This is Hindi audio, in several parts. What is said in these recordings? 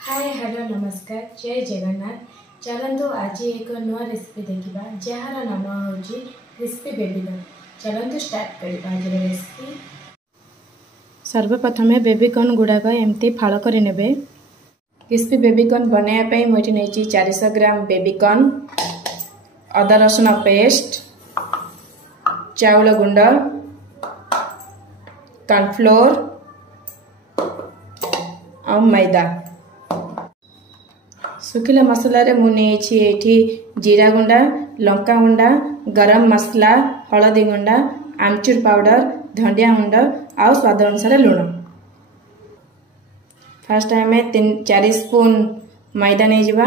हाय हेलो नमस्कार जय जगन्नाथ। चलतु आज एक नुआ रेसिपी देखा जार नाम हूँ क्रिस्पी बेबीकॉर्न। चलतु स्टार्ट करवा आज रेसिपी। सर्वप्रथमे बेबीकॉर्न गुड़ाक एमती फाड़ कर नेबे। क्रिस्पी बेबीकॉर्न बनायापी मुझे नहीं 400 ग्राम बेबीकॉर्न, अदा रसुण पेस्ट, चाउल गुंड, कॉर्नफ्लोर और मैदा। सुखिला मसला रे मुझे ये जीरा गुंडा, लंका गुंडा, गरम मसला, हलदी गुंडा, आमचूर पाउडर, धनिया गुंड और स्वाद अनुसार लुण। फास्ट आम 4 स्पून मैदा नहीं जावा,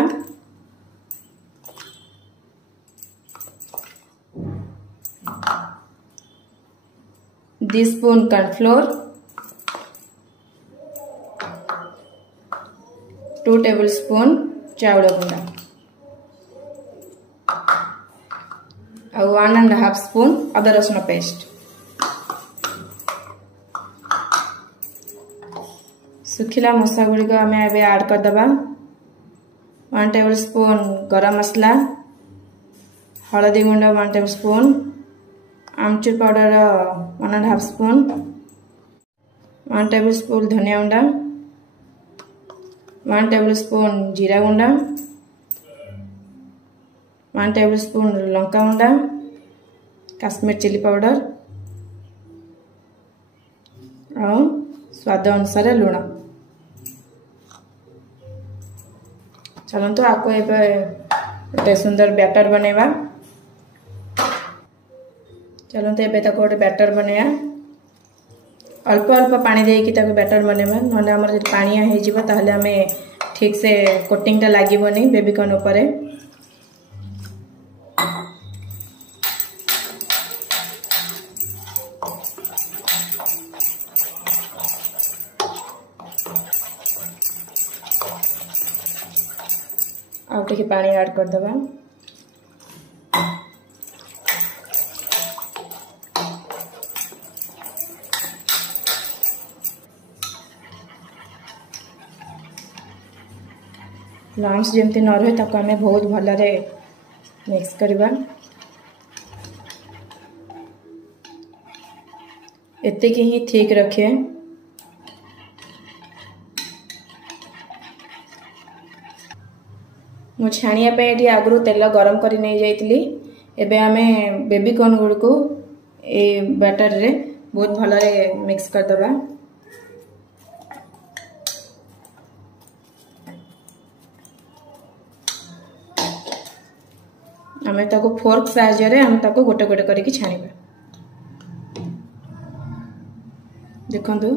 2 स्पून कॉर्नफ्लोर, 2 टेबल स्पून चाउल गुंडा और 1.5 स्पून अदा रसुण पेस्ट। सुखिला मसला गुड़िक आम ऐड करदे। 1 टेबल स्पून गरम मसला, हलदी गुंड 1 टेबल स्पून, आमचूर पाउडर 1.5 स्पून, 1 टेबल स्पून धनिया गुंडा, 1 टेबल स्पून जीरा गुंडा, 1 टेबल स्पून लंका गुंडा, काश्मीर चिली पाउडर और स्वाद अनुसार लुण। चलतु आपको गोटे सुंदर बैटर बनैबा। चलतु एबे तक गोटे बैटर बनैया। अल्प अल्प पानी देकी बैटर बनैबा, नहले हमर जब पानिया हो जिवो ताहले हमें ठीक से कोटिंगटा लागिबोनी बेबीकॉर्न उपरे। आउ टिके पानी ऐड कर दबा। लम्स जमती न रहे ताको आमे बहुत भलरे मिक्स करबा। एतिक ही ठीक रखे। मु छाणिया पे एटी आगु तेल गरम करी नहीं जाइतली। एबे आमे बेबीकॉर्न गुड़ को ए बैटर रे बहुत भलरे मिक्स कर दबा। आमे ताको फोर्क साहाय्य रे हम ताको गोटे गोटे करके छाणीबा। देखंतु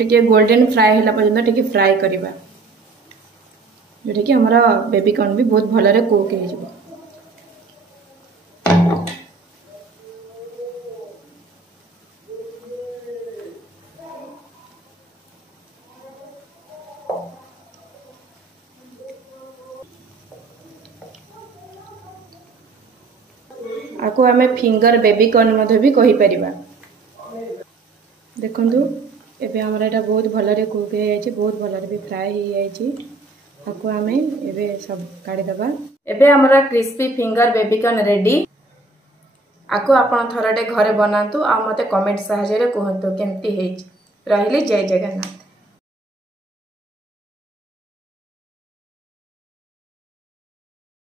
टे गोल्डन फ्राए होला पर्यंत टे फ्राए करवा, जोटा कि हमारा बेबीकॉर्न भी बहुत भलरे कुक हो जिवो। आको आमे फिंगर बेबीकॉर्न मधे भी कहि परिबा। देखंतु एबे हमरा एटा बहुत भलरे कुक हो जाइछि, बहुत भलरे भी फ्राए हो जाइछि। आको आमे एबे सब काढी दबा। एबे हमरा क्रिस्पी फिंगर बेबीकॉर्न रेडी। आको आपण थरटे घरे बनांतु आ मते कमेंट सहायरे कहंतु केमती हेछि। रहिली जय जगन्नाथ।